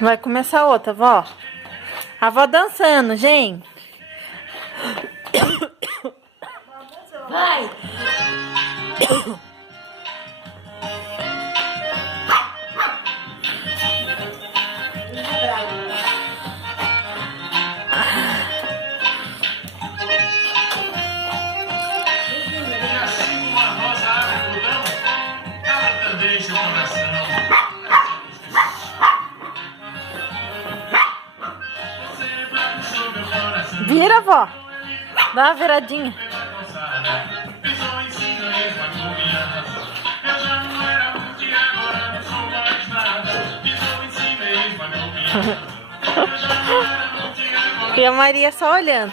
Vai começar outra, vó. A avó dançando, gente. Vai! Vira, vó. Dá uma viradinha. E a Maria só olhando.